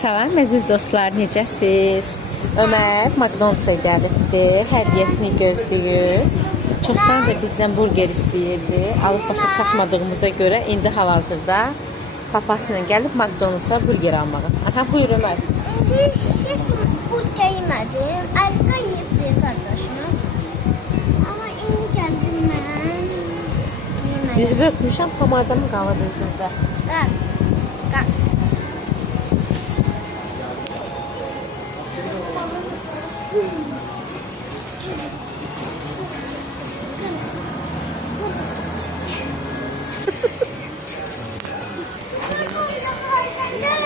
Salam əziz dostlar, necəsiz? Ömər McDonald's-a gəlibdi, hədiyyəsini gözləyir. Çoxdan da bizdən burger istəyirdi. Alıb başa çatmadığımıza görə indi hal-hazırda papasıyla gəlib McDonald's-a burger almağa. Aha, buyur Ömər. Hiç burger yemedim. Alka yiyip bir kardeşim. Ama iyi geldim ben. Yemedim. Yüzümü öpmüşəm, pomada mı qalır üzümdə? Bak. Bak.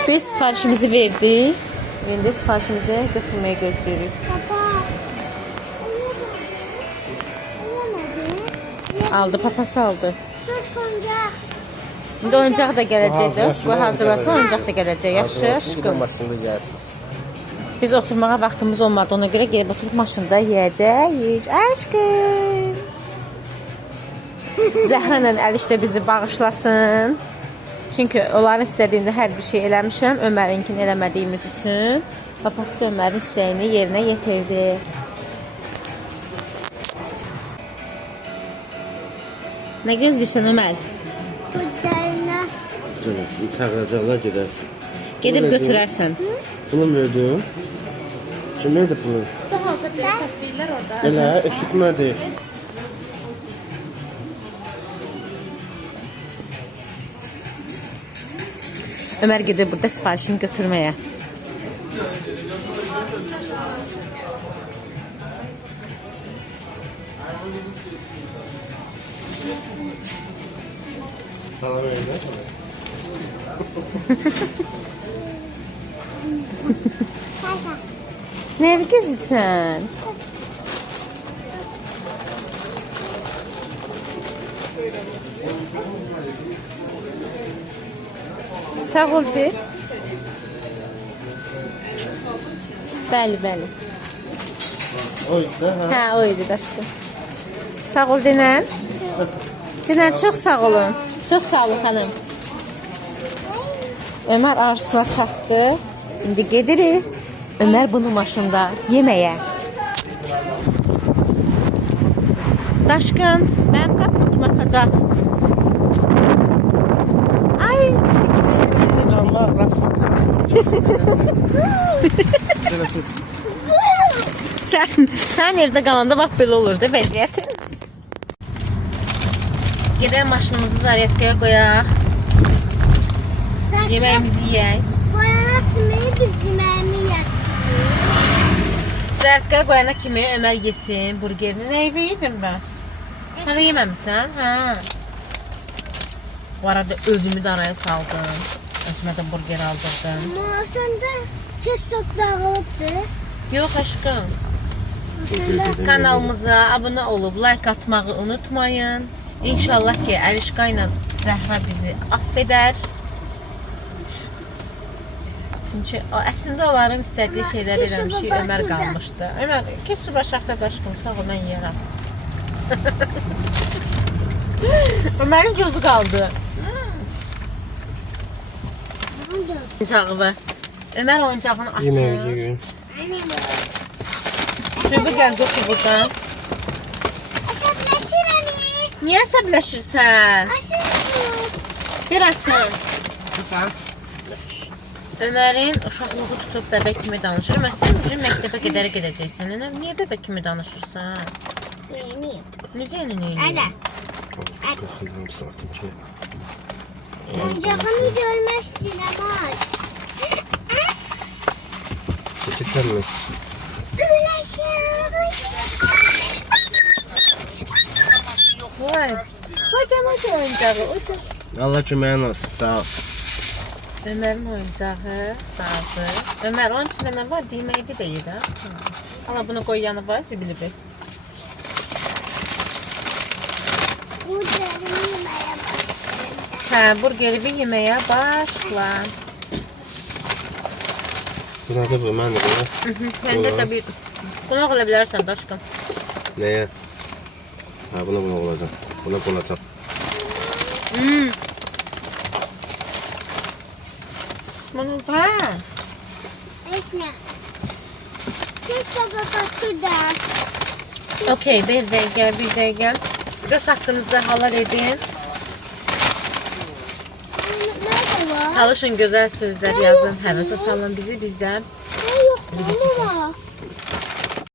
Biz sifarişimizi verdik. İndi sifarişimizi götürməyə gözləyirik. Papa. Yemedim. Aldı, papası aldı. Dört oyuncak. İndi oyuncaq da gələcəkdir. Bu hazırlasın, oyuncaq da gələcək. Yaxşı, aşkım. Maşında yersiniz. Biz oturmağa vaxtımız olmadı. Ona görə gəlib oturub maşında yeyəcəyik. Aşkım. Zəhra ilə Əliş də bizi bağışlasın. Çünki onların istədiyində hər bir şey eləmişəm. Ömərinkini eləmədiyimiz üçün. Papası da Ömərin istəyini yerinə yetirdi. Nə gözləyirsən Ömər? Burgerine. Çağıracaqlar gedərsin. Gedib götürərsən. Pulun verdim. Kim verdi pulu? Sizə hazır səsləyirlər orada. Elə eşitmədi. Ömər gedir burada sifarişini götürməyə. Salam verin. Nə gözləyirsən? Sağ ol de. Bəli, bəli. Oydu ha. Hə, o idi aşkım. Sağ ol denən. Denən, çox sağ olun. Çox sağ olun xanım. Ömər arzusuna çatdı. İndi gedirik. Ömər bunu maşında yeməyə. Daşqın, mənim qapım açacaq. Ay. Sən evdə qalanda bax belə olurdu vəziyyətin. Gedək maşınımızı zaryadkaya qoyaq. Yeməyimizi yeyək. Boyana sümüyü biz yemeğimi yesin. Zaryadkaya qoyana kimi Ömər yesin burgerini. Nə yedin bəs? Hələ yeməmisən? Hə. Bu arada özümü də araya saldım. Özümə də burger aldırdım. Ama sen de ketçap dağılıptır. Yox aşkım. Sen de Kanalımıza abunə olub like atmağı unutmayın. İnşallah ki Əlişqa ilə Zəhra bizi affedər. Çünki əslində onların istədiyi şeyləri eləmişik. Ömər qalmışdı. Ömər, ketçup aşağıda daşqım, sağ ol, mən yeyərəm. Ömərin gözü qaldı. Oyuncağı. Ömər oyuncağını açır. Yemeği yiyin. Sübü gəl götür buradan. Niyə əsəbləşirsən? Bir açın. Lütfen. Ömərin uşaqlığı tutub bəbək kimi danışır. Məsələn, bizim məktəbə gedəcəksən. Niyə bəbək kimi danışırsan? Necə yeni? Hadi. Kokundan saatim ki. Oyuncağını görmek istedim. Çekilsen mi? Vay. Kocaman oyuncağı. Allah köməyin olsun. Sağ ol. Ömərin oyuncağı bazı. Ömər, onun içində nə var? Deməyi bir də yedə. Allah bunu qoy yanı var, zibili bir. Burgerimi yemeye başladım. Hə, burgeri bir yeməyə başla. Bu nədir bu? Mən də bu. Məndə də bir... Bunu ola bilərsən daşqın. Nəyə? Ha, buna olacaq. Buna qonacaq. Bunu, hə. Ne? Kes sopa katır da. Okey, bir dəqiqə. Göz haqqınızda halal edin. Nerede var? Çalışın, gözəl sözlər yazın, həvəsə salın bizi bizdən. Ne yok? Ne var?